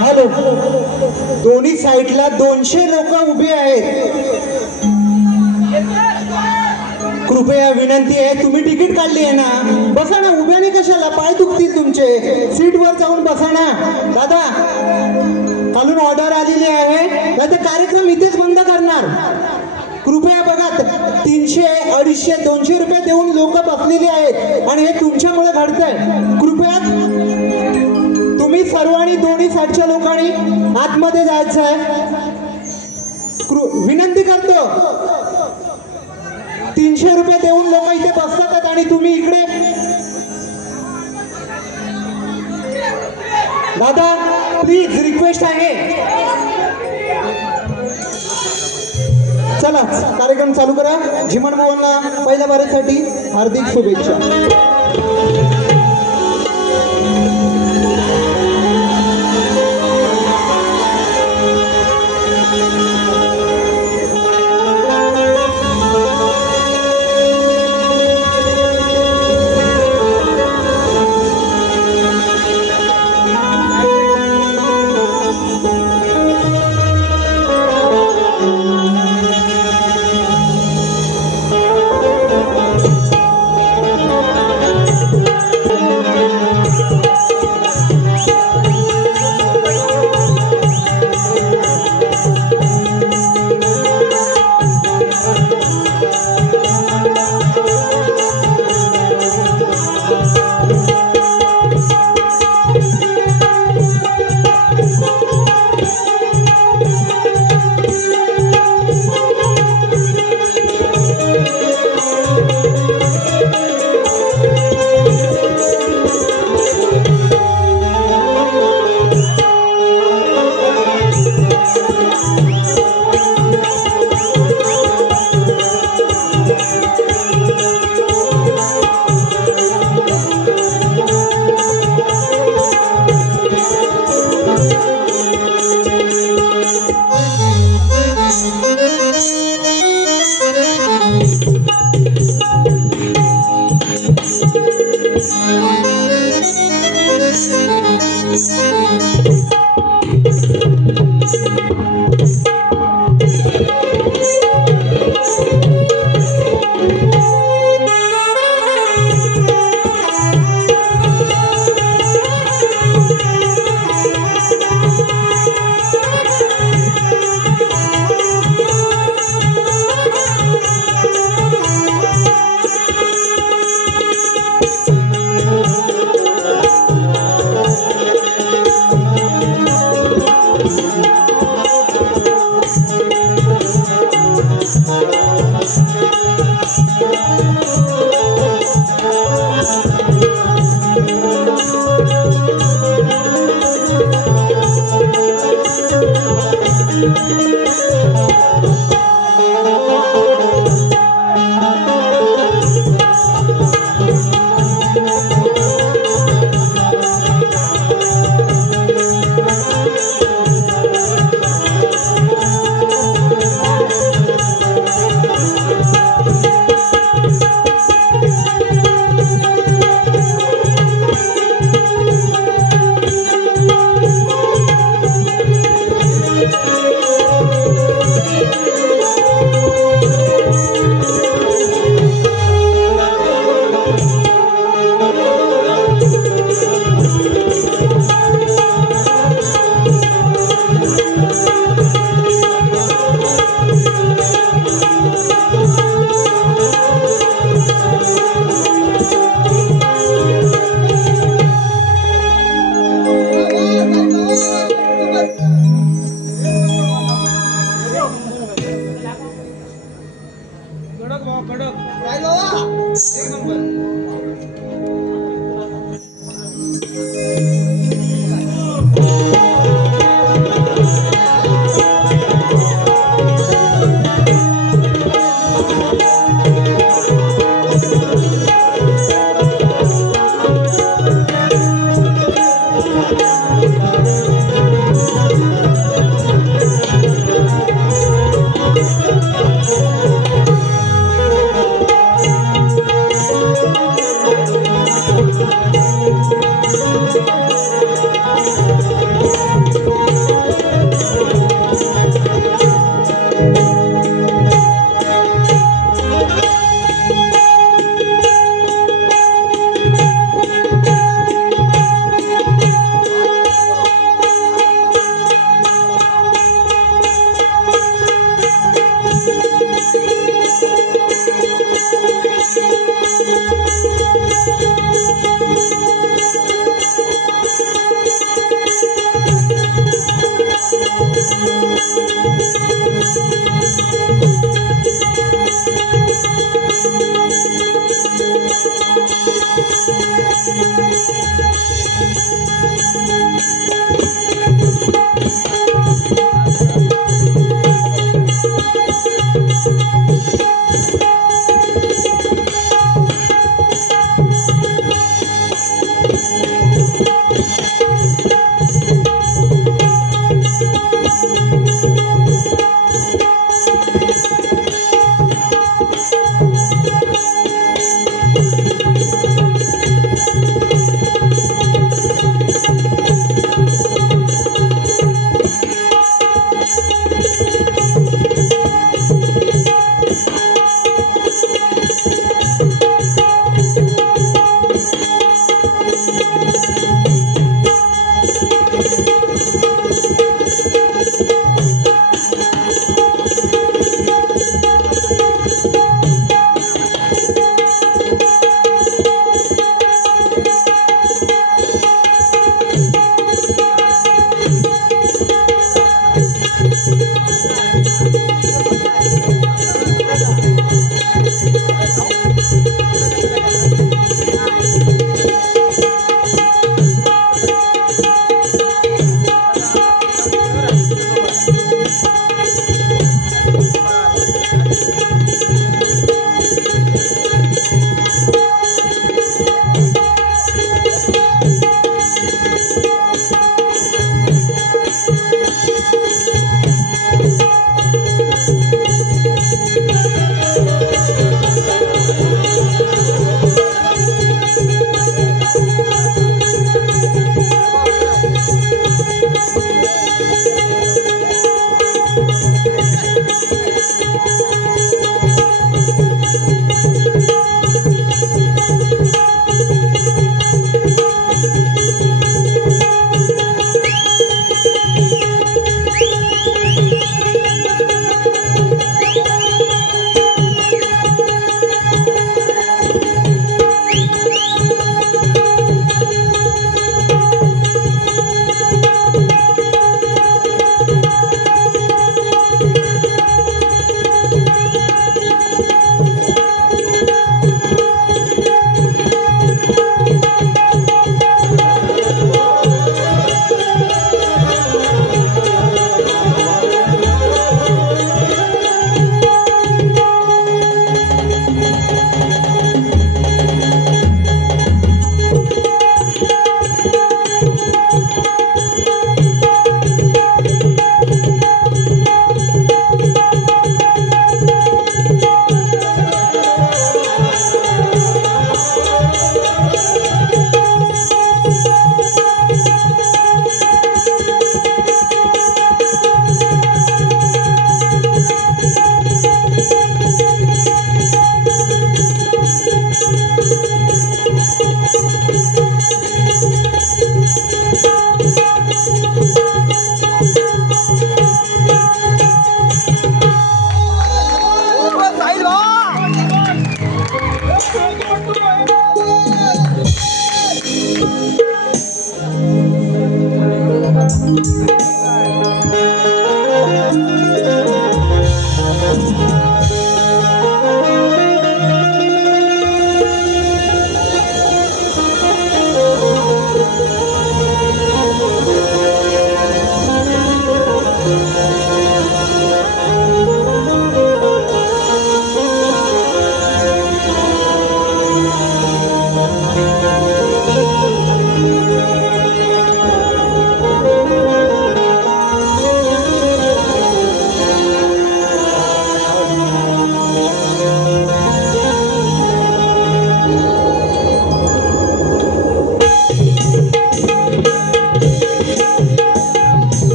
Hello, दोन्ही साईडला 200 लोक उभे आहेत. कृपया विनंती आहे, तुम्ही तिकीट काढली आहे ना, बसा ना. उभ्याने कशाला, पाय दुखतील तुमचे. सीट वर जाऊन बसा ना. दादा, खालून ऑर्डर आलेली आहे, नाही तर कार्यक्रम इथेच बंद करणार. कृपया बघा, 300, 250, 200 रुपये देऊन लोक बसलेली आहेत आणि हे तुमच्यामुळे घडतंय. कृपया तुम्ही सर्वांनी दोन्ही साईडच्या लोकांनी आतमध्ये जायचं आहे. विनंती करतो. 300 रुपये देऊन लोक इथे बसतात आणि तुम्ही इकडे. दादा प्लीज, रिक्वेस्ट आहे. चला, कार्यक्रम चालू करा. झिमन मोहनला पहिल्या बारीसाठी हार्दिक शुभेच्छा.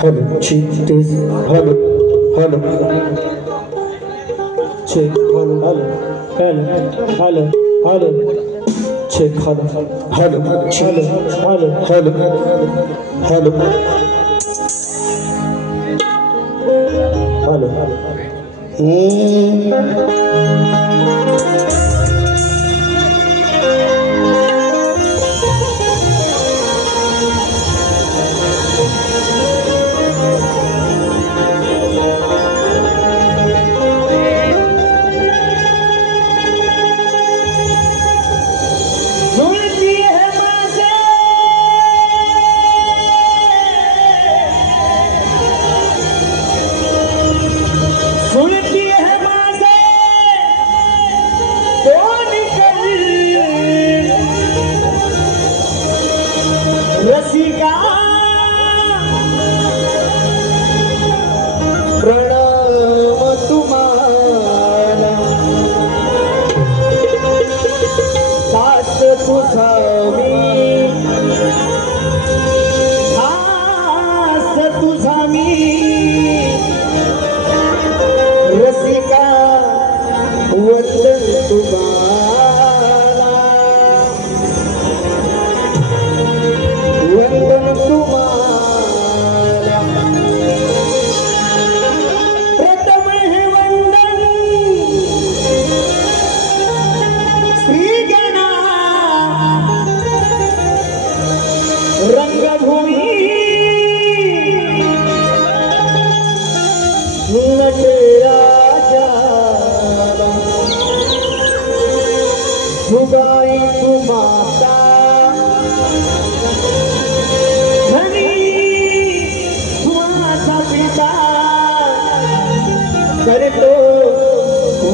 Hello, check this. Hello, hello. Check, hello, hello, hello, hello. Check, hello, hello, hello, hello, hello, hello, hello. सुगाई तू माता धनी माझा पिता करतो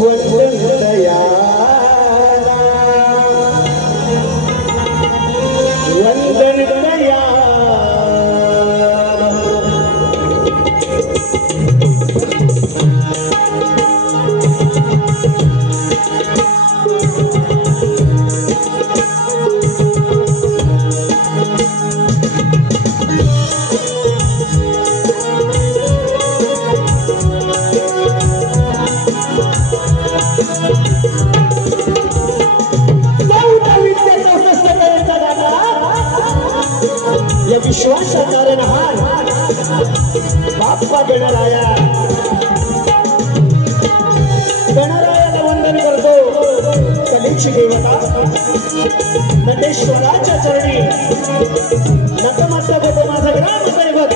वंदन दयाला वंदन दयाला या विश्वाचा कारण हार बाप्पा गणरायाला वंदन करतो कलेची देवता नंदेश्वराच्या चरणी नतमस्तक होतो माझा ग्रामदैवत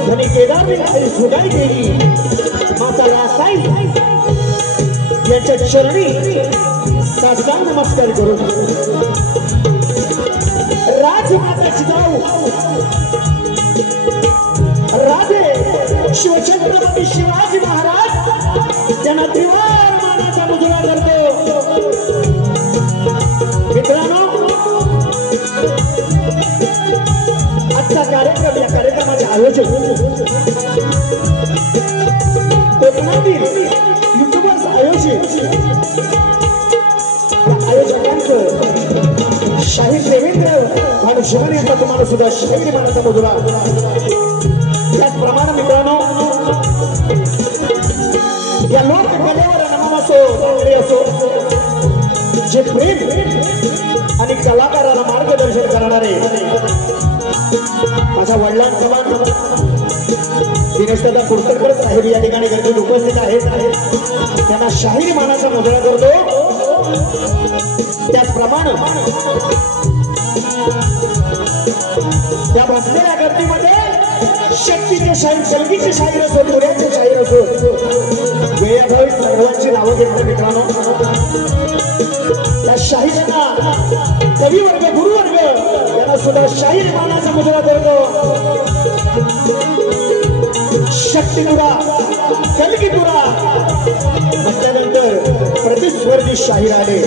धनी केदारनाथ सुगाई देवी माता रासाई यांच्या चरणी साष्टांग नमस्कार करू राजमाता जिजाऊ राधे शिवछत्रपती शिवाजी महाराज त्यांना त्रिवार मानाचा मुजरा करतो मित्रांनो आजचा कार्यक्रम या कार्यक्रमाचे आयोजक कोकणातील युट्यूबर्स आयोजकांचं शाहीर देवेंद्र आणि शिवानी यांचा तुम्हाला सुद्धा शाहीर मानाचा मुजरा त्याचप्रमाणे मित्रांनो या लोककलेवर नमन असो लावणी असो जे प्रेम आणि कलाकाराला मार्गदर्शन करणारे माझ्या वडिलांसमान दिनेशदादा कुरतरकर साहेब या ठिकाणी गर्दीत उपस्थित आहेत त्यांना शाहीर मानाचा मुजरा करतो त्याचप्रमाणे त्या बसलेल्या गर्दीमध्ये शक्तीचे शाहीर कलगीचे शाहीर असो पुण्याचे शाहीर असो वेळाभावी सर्वांची नावं घेतली मित्रांनो त्या शाहिरांना कविवर्ग गुरुवर्ग यांना सुद्धा शाहीर मानाचा मुजरा करतो शक्तीपुरा कलगीपुरा म्हटल्यानंतर प्रतिस्पर्धी शाहीर आले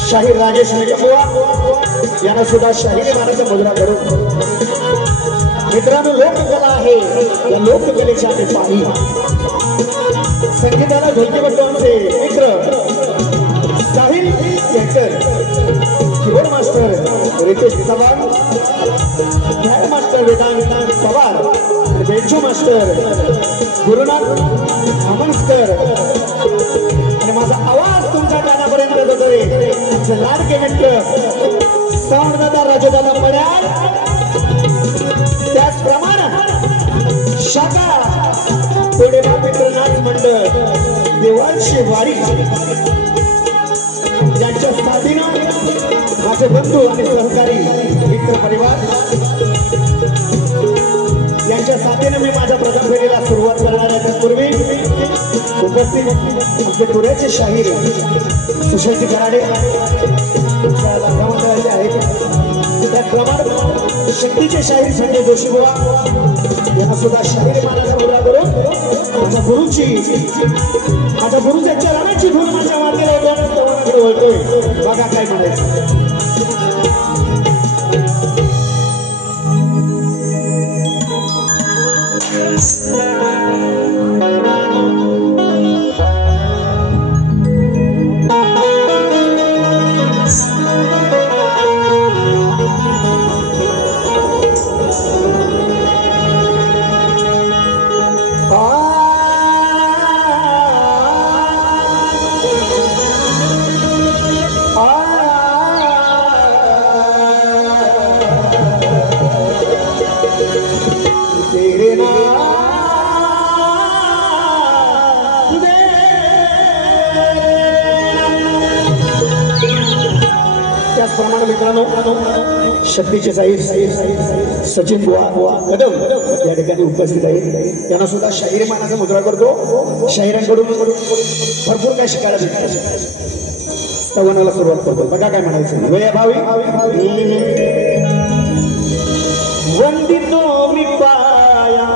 शाहीर राजेश मेघबुवा यांना सुद्धा शाहीर मानाचा मुजरा करून मित्रांनो लोककला आहे या लोककलेची आम्ही पाही संगीताला ढोलकी बट्टो आमचे मित्र साहिल केकर कीबोर्ड मास्टर रितेश चव्हाण ध्यान मास्टर वेदांत पवार बेंचो मास्टर गुरुनाथ आमनस्कर आणि माझा आवाज तुमच्या कानापर्यंत जातोय आमचे लाडके मित्र साऊंड दादा राजदादा पड्याळ त्याचप्रमाणे शाखा कोडेबा मित्र नाच मंडळ देवांची वारी यांच्या साथीनं माझे बंधू आणि सहकारी मित्र परिवार यांच्या साथीने मी माझ्या प्रथम फेरीला सुरुवात करणार आहे त्यापूर्वी उपस्थित आमचे पुण्याचे शाहीर सुशीलजी कराडे आहेत त्याचप्रमाणे शक्तीचे शाहीर संजय जोशी बुवा यांना सुद्धा शाहीर मानाचा मुजरा करून माझ्या गुरुच्या चरणाची धून माझ्या मार्गाला तरुणाकडे वळतोय बघा काय म्हणायचं त्याचप्रमाणे मित्रांनो शक्तीचे साई सचिन बुवा कदम या ठिकाणी उपस्थित आहेत. त्यांना सुद्धा शाहीर मानाचा मुद्रा करतो. शाहिरांकडून भरपूर काय शिकायला भेटतं. स्तवनाला सुरुवात करतो. बघा काय म्हणायचं. वेळाभावी वंदितो मी पाया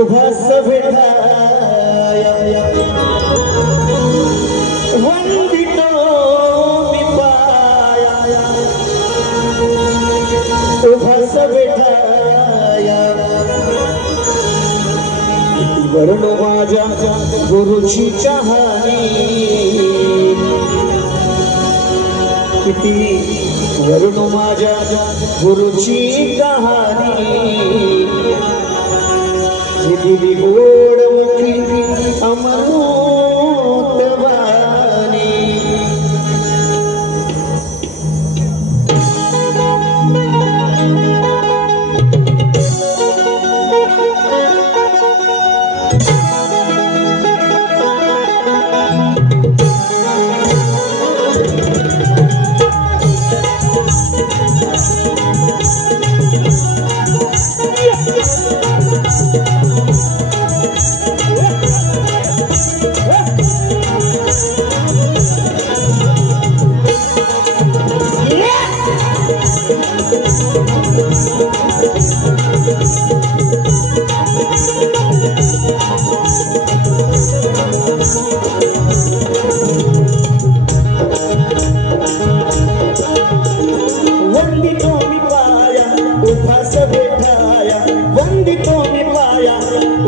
उभास भेटाया वंदितो मी पाया उभास भेटाया वर्ण माझ्या गुरुची कहाणी किती वरुण माझ्या गुरुची कहाणी दिली गोड मुखी अमृतवाणी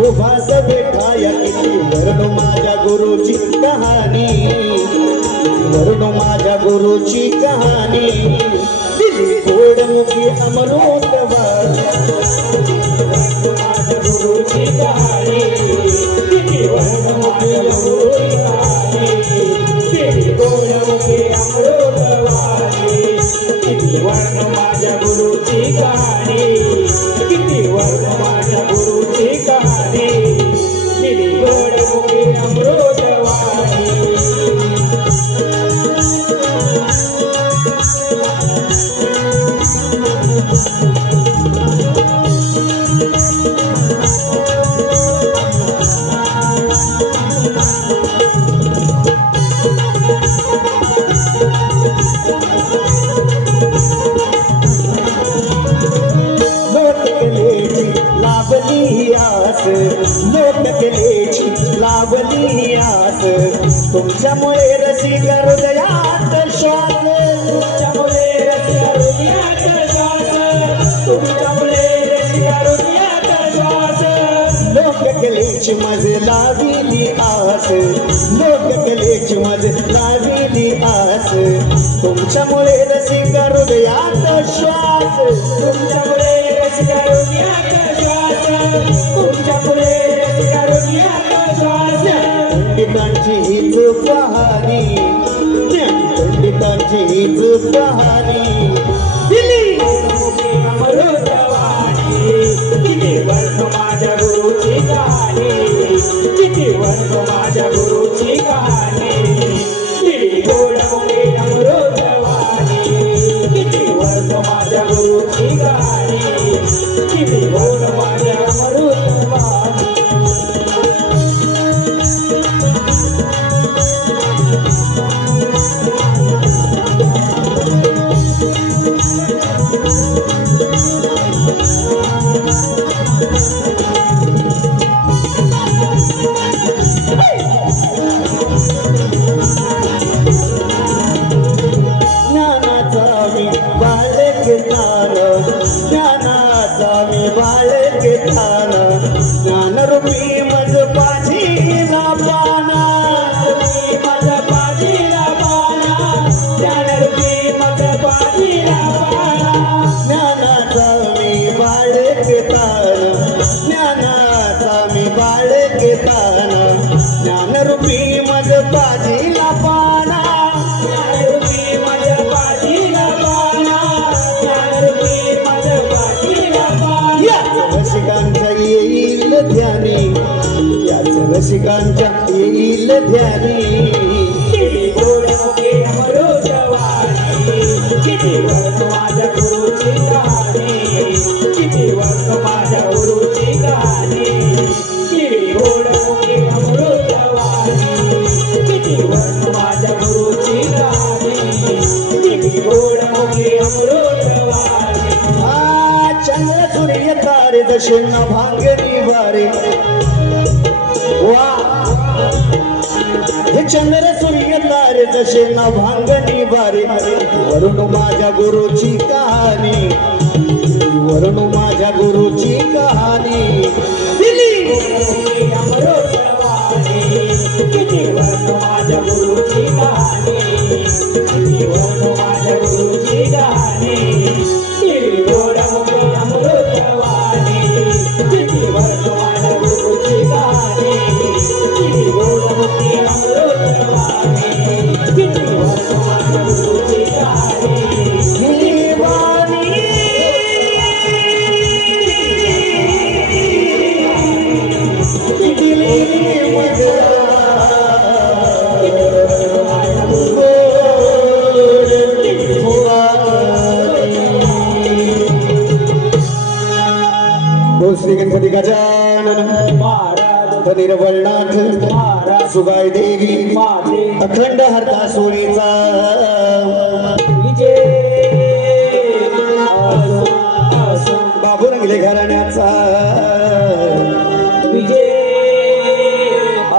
उभास बैठाया किती वर्ण माझ्या गुरुची कहाणी वर्ण माझ्या गुरुची कहाणी दिली गोड मुखी अमृतवाणी माझ्या गुरुची कहाणी दिली वर्ण माझ्या गुरुची कहाणी दिली गोड मुखी अमृतवाणी दिली वर्ण माझ्या गुरुची कहाणी किती वर्ण माझ्या गुरुची कहाणी दिली गोड मुखी अमृतवाणी लावली आस तुमच्यामुळे रसिका हृदयात श्वास तुमच्यामुळे रसिका हृदयात श्वास तुमच्यामुळे रसिका हृदयात श्वास लोककलेची मज लाविली आस लोककलेची मज लाविली आस तुमच्यामुळे रसिका हृदयात श्वास तुमच्यामुळे रसिका हृदयात श्वास तुमच्यामुळे रसिका हृदयात पंडितांची हीच कहाणी पंडितांची हीच कहाणी दिली अमृतवाणी किती वर्ष माझ्या गुरुची कहाणी किती वर्ष माझ्या गुरुची कहाणी दिली गोड मुखी अमृतवाणी किती वर्ष माझ्या गुरुची कहाणी किती वर्ष माझ्या अमृतवाणी ज्ञानरूपी मज पाठीला पाना मज पाठीला पाना ज्ञानरूपी मज पाठीला पाना ज्ञानाचा मी बाळके तान ज्ञानाचा मी बाळके तान ज्ञानरूपी मज पाठीला पाना ज्ञानरूपी मज पाठीला पाना ज्ञानरूपी मज पाठीला पाना रसिकांच्या येईल ध्यानी याच रसिकांच्या येईल ध्यानी भांगणी वारे वा हे चंद्र सूर्य तारे जसे न भांगणी वारे वरून माझ्या गुरुची कहाणी वरून माझ्या गुरुची कहाणी दिली माझ्या गुरुची कहाणी माझ्या गुरुची कहाणी श्री गणपती गजानन महाराज निर्वळनाथ महाराज सुगाय देवी अखंड हरता सोळीचा बाबू रंगले घराण्याचा विजय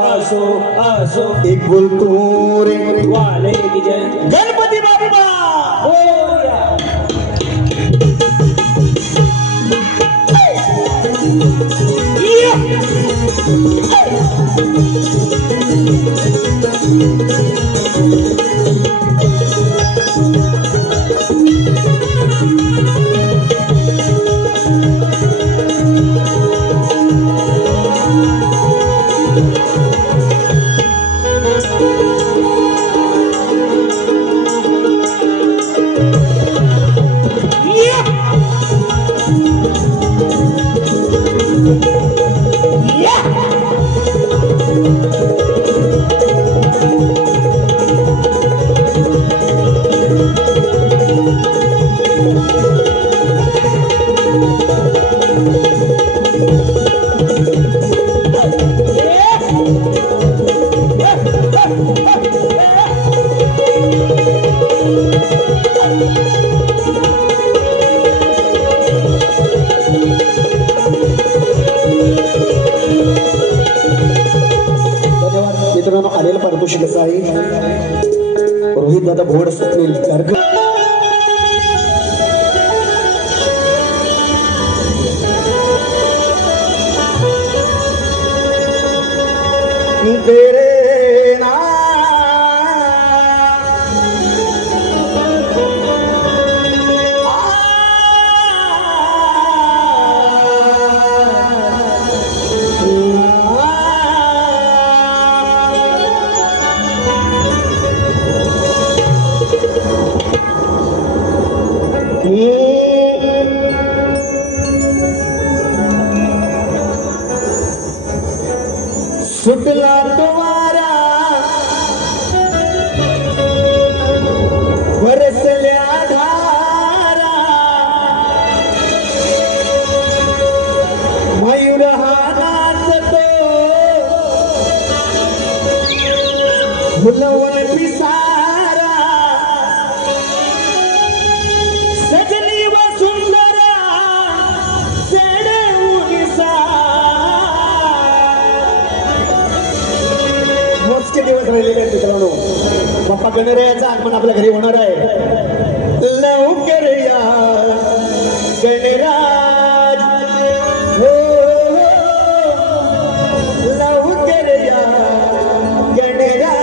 असो असो एक बोलतो रे वाले विजय गणपती बाप्पा आलेलं पारितोषिक कसं आहे रोहित दादा भोड स्वप्नील तेरे सुटला तुम्हारा बरसल्या धारा मयूर हा नाचतो फुलवण पिसारा सजनी व सुंदरा सेडे उनिसा मोजके दिवस राहिलेले आहेत मित्रांनो बाप्पा गणरायाचं आगमन आपल्या घरी होणार आहे लवकर या गणराज हो लवकर या गणराज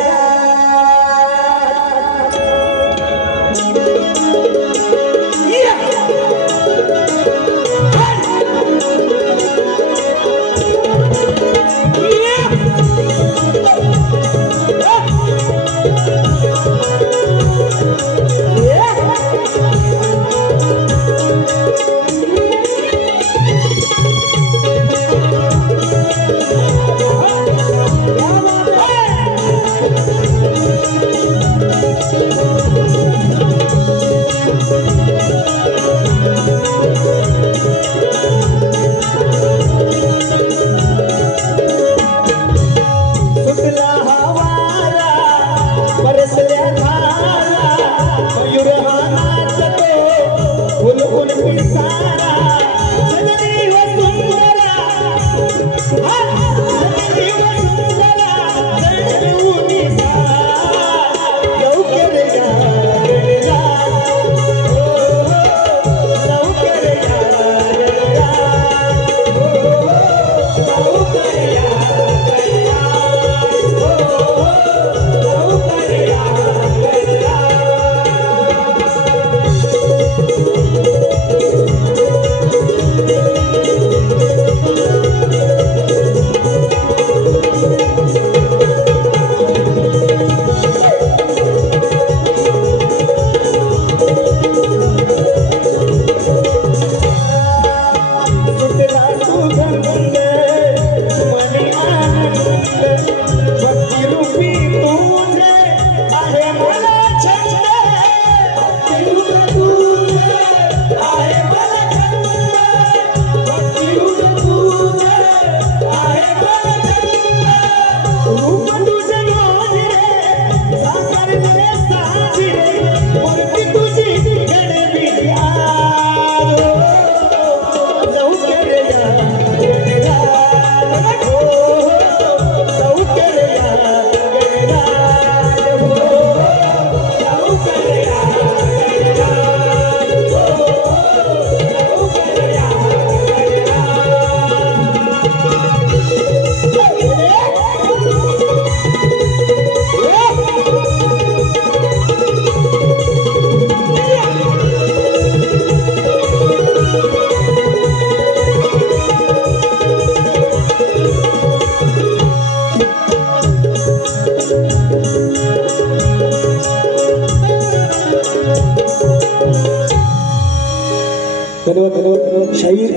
धन्यवाद शाहीर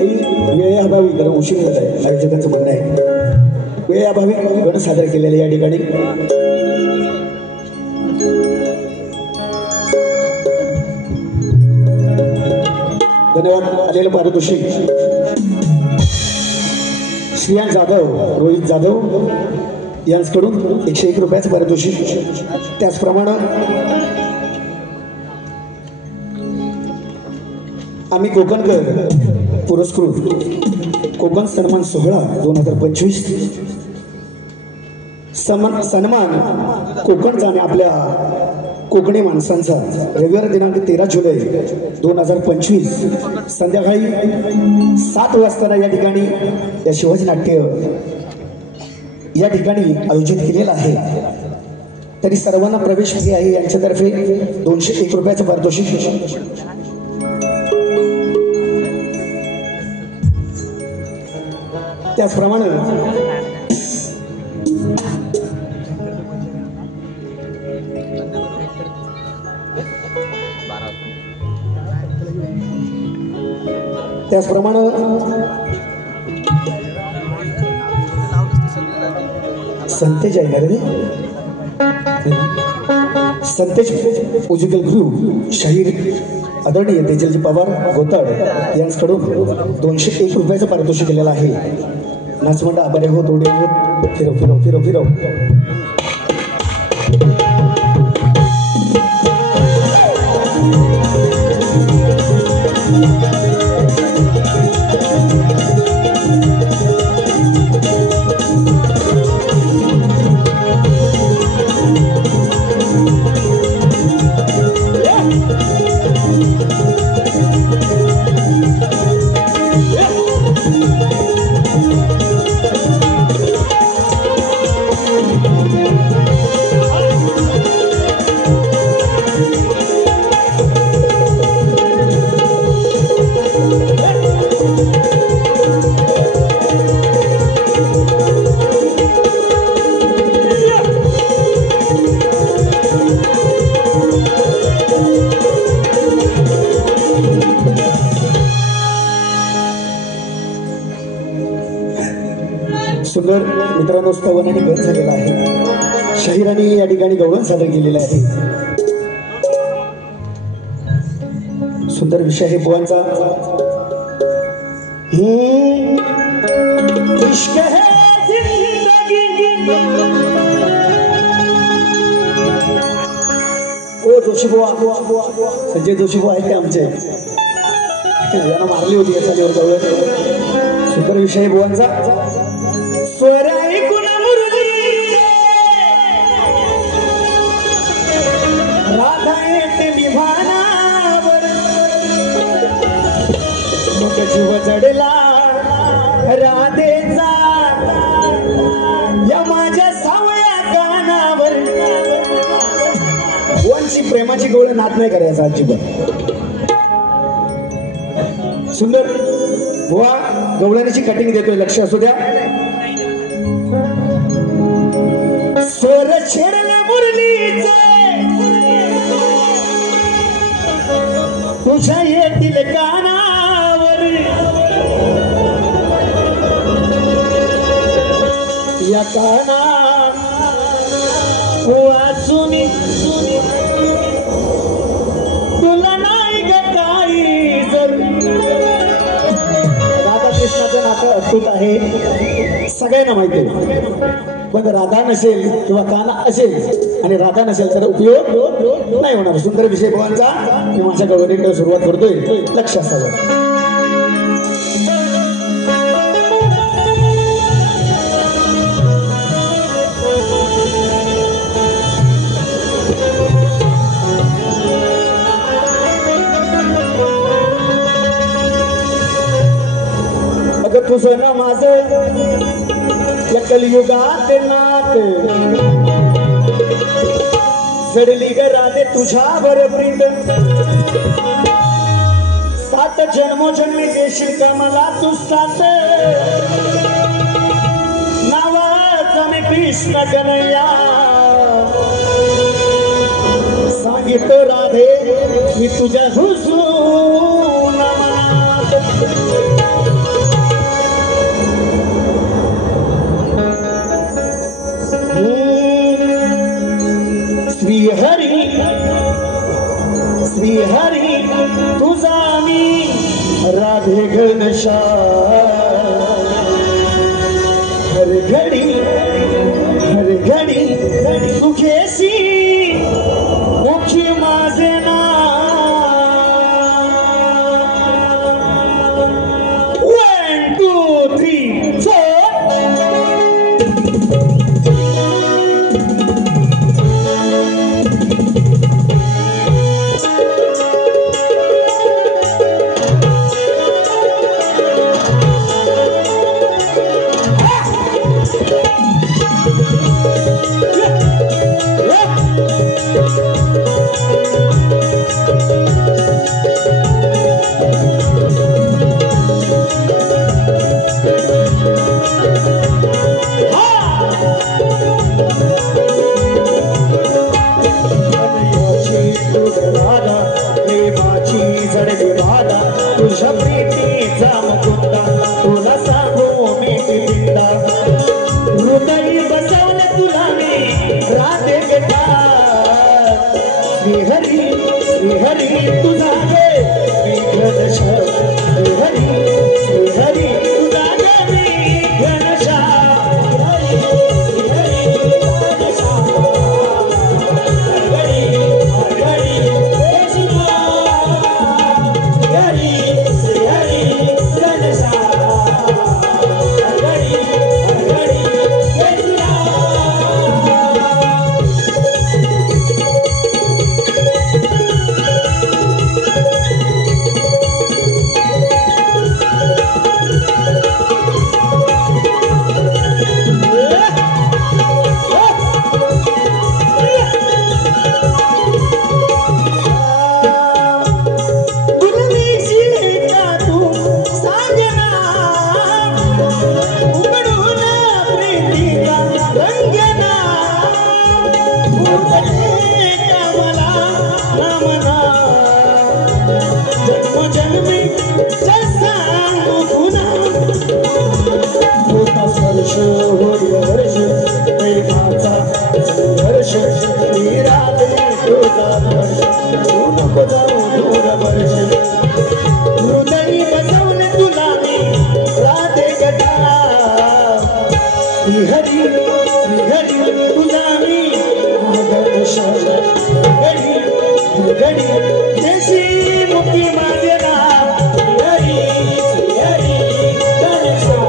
वेळेअभावी कारण उशीर होत आहे आयोजकांचं म्हणणं आहे वेळेअभावी गण सादर केलेले या ठिकाणी धन्यवाद आलेलं पारितोषिक श्रियान जाधव रोहित जाधव यांच्याकडून 101 रुपयाचं पारितोषिक त्याचप्रमाणे आम्ही कोकणकर पुरस्कृत कोकण सन्मान सोहळा 2025 सन्मान कोकणचा आणि आपल्या कोकणी माणसांचा रविवार दिनांक 13 जुलै 2025 संध्याकाळी 7 वाजता या ठिकाणी या शिवाजी नाट्य या ठिकाणी आयोजित केलेला आहे तरी सर्वांना प्रवेश फ्री आहे यांच्यातर्फे 201 रुपयाचं पारितोषिक त्याचप्रमाणे संतेज आहे ना रे संतेज म्युझिकल ग्रुप शाहीर आदरणीय तेजलजी पवार गोताड यांच्याकडून 201 रुपयाचं पारितोषिक केलेलं आहे नाचमंडा बरे हो थोडे हो फिरव फिरव फिरव फिरव सुंदर मित्रांनो स्तवनाने भेट झालेला आहे शाहिरांनी या ठिकाणी गौरव सादर केलेला आहे सुंदर विषय आहे बुवांचा इश्क है जिंदगी ओ जोशी बुवा संजय जोशी बुवा आहेत ते आमचे यांना मारली होती याचा जोर सुंदर विषय बुवांचा स्वर ऐकून मुरली राधा येते विमानावर मग जीव जडला राधेचा या माझ्या सावळ्या कानावर वंशी प्रेमाची गोळ नात नाही करायचा अजिबात सुंदर बुवा गवळणीची कटिंग देतोय लक्ष असू द्या स्वर छेडले मुरलीचे तुझ्या येतील कानावर या काना वाचून तुला नाही ग काही जर राधाकृष्णाचं नातं अद्भुत आहे सगळ्यांना माहिती आहे पण राधा नसेल किंवा काना असेल आणि राधा नसेल तर उपयोग नाही होणार सुंदर विषय भवांचा मी माझ्या गवळणीकडे सुरुवात करतोय लक्ष असावं अगं तुझं ना माझं या कलियुगात नात जडली ग राधे तुझ्यावर प्रीत 7 जन्मोजन्मी देशील का मला तू साथ नावाचा मी कृष्ण कन्हैया सांगितलं राधे मी तुझ्या हुजूर श्रीहरी श्रीहरी तुझा मी राधे घनश्याम हर घडी सुखेशी मुखी माझे तुझ्या प्रीतीचा मुकुंदा तुला सांगू मी पिंदा हृदय बसवले तुला मी राधे बेटा श्रीहरी श्रीहरी तुझा गे मी घनश्याम श्रीहरी श्रीहरी तुझा गे मी घनश्याम श्रीहरी घनश्याम हृदय बसवले तुला मी राधे गटा श्रीहरी श्रीहरी तुझा मी घनश्याम घडी देशी मुक्ती माझे नाव श्रीहरी श्रीहरी घनश्याम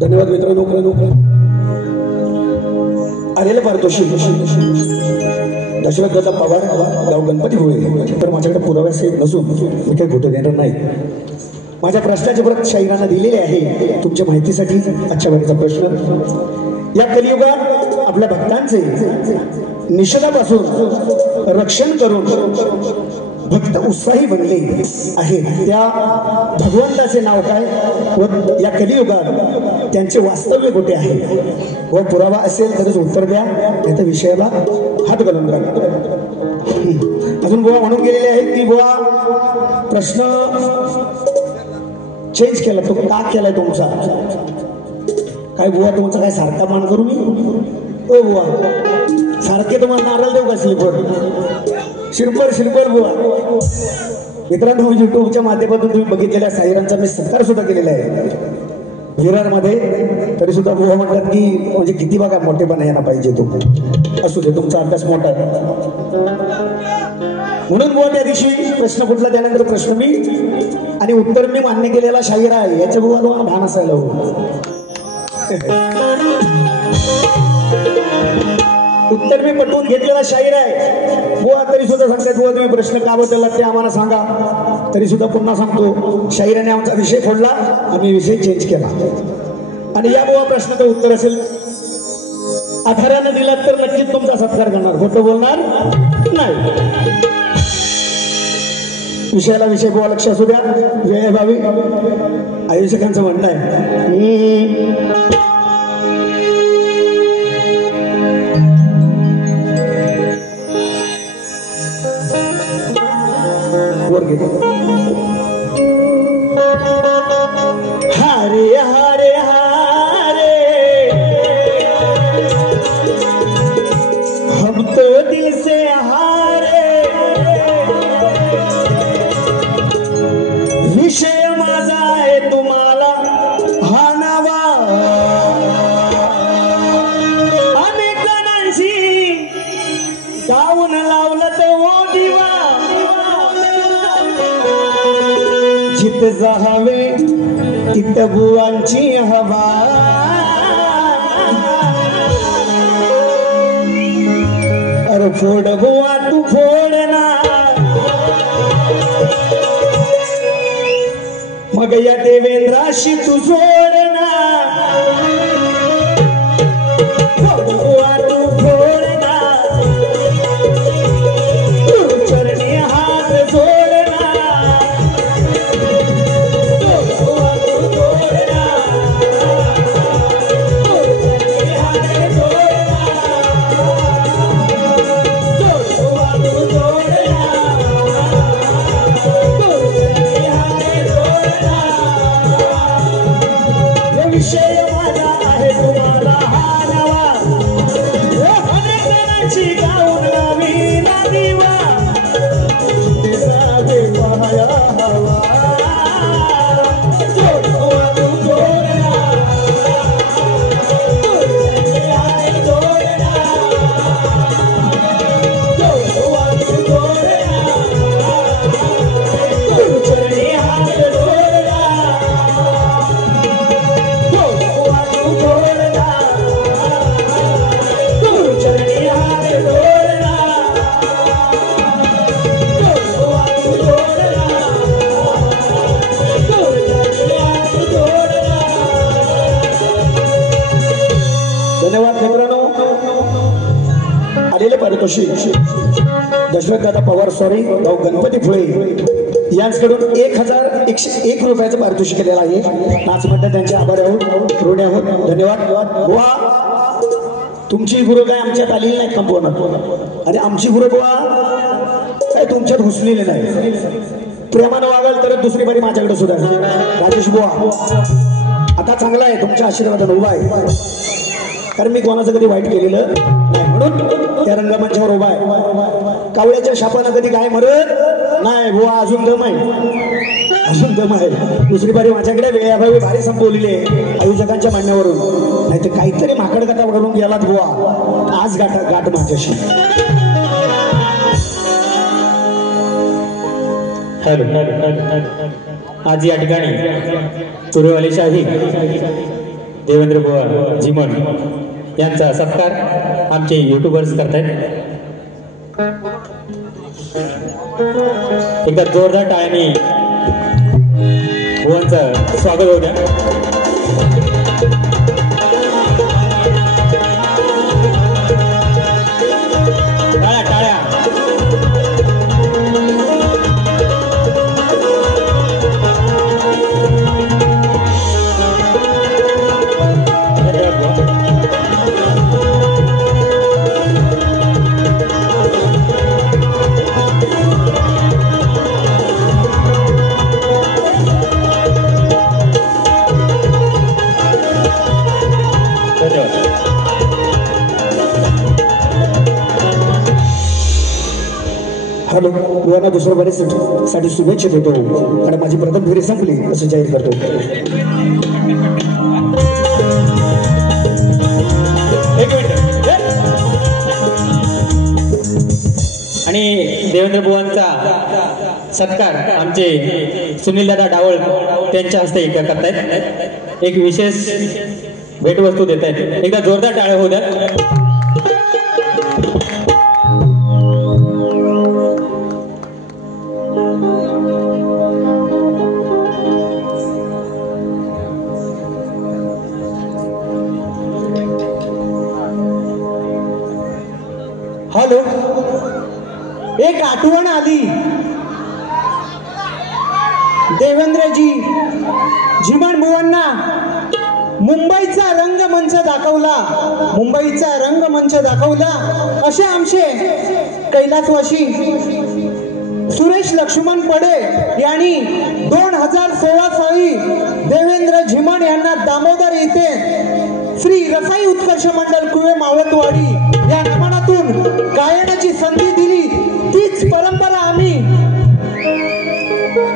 धन्यवाद मित्रांनो. आलेलं पारितोषिक दशरथ पवार गाव गणपती होळे. तर माझ्याकडे पुराव्यासहित नसून मी काही खोटं देणार नाही. माझ्या प्रश्नाचे परत शाहिरांना दिलेले आहे तुमच्या माहितीसाठी. आजच्या वेळेचा प्रश्न, या कलियुगात आपल्या भक्तांचे निषेधापासून रक्षण करून भक्त उत्साही बनले आहेत त्या भगवंताचे नाव काय व या कलियुगात त्यांचे वास्तव्य कुठे आहे व पुरावा असेल तरच उत्तर द्या, नाही तर विषयाला हात घालून द्या. अजून बुवा म्हणून गेलेले आहेत की बुवा प्रश्न चेंज केला. तो का केलाय तुमचा? काय बुवा तुमचा काय सारखा मान करू मी? ओ बुवा सारखे तुम्हाला नारळ देऊ का? शिरपळ बुवा. मित्रांनो, युट्यूबच्या माध्यमातून तुम्ही बघितलेल्या साईरांचा मी सत्कार सुद्धा केलेला आहे. विरारमध्ये तरी सुद्धा बुवा म्हणतात की म्हणजे किती बघा मोठेपणा यायला पाहिजे तो असू दे तुमचा अभ्यास मोठा आहे म्हणून बुवा त्या दिवशी प्रश्न कुठला त्यानंतर प्रश्न मी आणि उत्तर मी मान्य केलेला शाहीर आहे याच्या बुवा तुम्हाला भान असायला उत्तर मी पटवून घेतलेला शाहीर आहे बुवा तरी सुद्धा सांगतात बुवा तुम्ही प्रश्न का बदलला ते आम्हाला सांगा तरी सुद्धा पुन्हा सांगतो शाहिराने आमचा विषय फोडला आम्ही विषय चेंज केला आणि या बुवा प्रश्नाचं उत्तर असेल 18 दिलात तर नक्कीच तुमचा सत्कार करणार खोटं बोलणार नाही विषयाला विषय बुवा लक्ष असू द्या वेळ भावी आयोजकांचं म्हणणं आहे हरे हरे हरे हम तो दिल से हारे विषय माझा आहे तुम्हाला हा नवा अनेक जणांशी गाऊन लावलं तर ओ दिवा जित जावे तित बुवांची हवा अरे फोड बुवा तू फोड ना मग या देवेंद्राशी तू जोड ना फोड बुवा तू फोड ना तू चरणी हात जोड ना विषय माझा आहे तुम्हाला हा नवा अनेक जणांची गाऊन नवीन दिवा राधे पाया हवा धन्यवाद मित्रांनो आलेले पारितोषिक दशरथ दादा पवार सॉरी भाऊ गणपती फुले यांच्याकडून 1101 रुपयाचं पारितोषिक केलेलं आहे नाच म्हणतात त्यांचे आभार आहोत ऋणी आहोत धन्यवाद बुवा तुमची गुरु काय आमच्यात आलेली नाही कंपवणार आणि आमची गुरु बुवा काय तुमच्यात घुसलेले नाही प्रेमानं वागाल तर दुसरी बारी माझ्याकडे सुद्धा राजेश बुवा आता चांगला आहे तुमच्या आशीर्वादाने उभा आहे कारण मी कोणाचं कधी वाईट केलेलं नाही म्हणून त्या रंगमंचावर उभा आहे कावळ्याच्या शापानं कधी काय मरत नाही बुवा अजून दम आहे दुसरी बारी माझ्याकडे वेळाभावी भारी संपवलेली आहे आयोजकांच्या म्हणण्यावरून नाही तर काहीतरी माकड गाठा करून गेलात बुवा आज गाठ माझ्याशी हॅलो आज या ठिकाणी तुरेवाली शाही देवेंद्र बुवा जिमन यांचा सत्कार आमचे युट्यूबर्स करतायत एका जोरदार टाळ्याने बुवांचं स्वागत होऊ द्या टाळ्या टाळ्या हॅलो बुवांना दुसऱ्या बारीसाठी शुभेच्छा देतो आणि माझी प्रथम फेरी संपली असं जाहीर करतो आणि देवेंद्र बुवांचा सत्कार आमचे सुनील दादा डावळ त्यांच्या हस्ते करतायत. एक विशेष भेटवस्तू देत आहेत. एकदा जोरदार टाळ्या होऊ द्या. हॅलो, एक आठवण आली. देवेंद्रजी झिमण बुवांना मुंबईचा रंगमंच दाखवला, मुंबईचा रंगमंच दाखवला असे आमचे कैलासवासी सुरेश लक्ष्मण पडे यांनी 2016 साली देवेंद्र झिमण यांना दामोदर येथे श्री रसाई उत्कर्ष मंडळ कुवे मावळतवाडी या नामातून गायनाची संधी दिली. तीच परंपरा आम्ही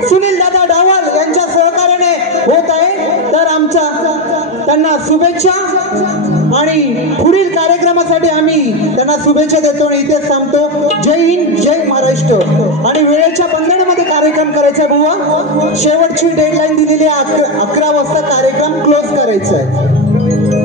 सुनील दादा डावल यांच्या सहकार्याने होत आहे. तर आमचा त्यांना शुभेच्छा आणि पुढील कार्यक्रमासाठी आम्ही त्यांना शुभेच्छा देतो आणि इथेच थांबतो. जय हिंद, जय महाराष्ट्र. आणि वेळेच्या बंधनामध्ये कार्यक्रम करायचा बुवा. शेवटची डेडलाईन दिलेली आहे 11 वाजता कार्यक्रम क्लोज करायचा आहे.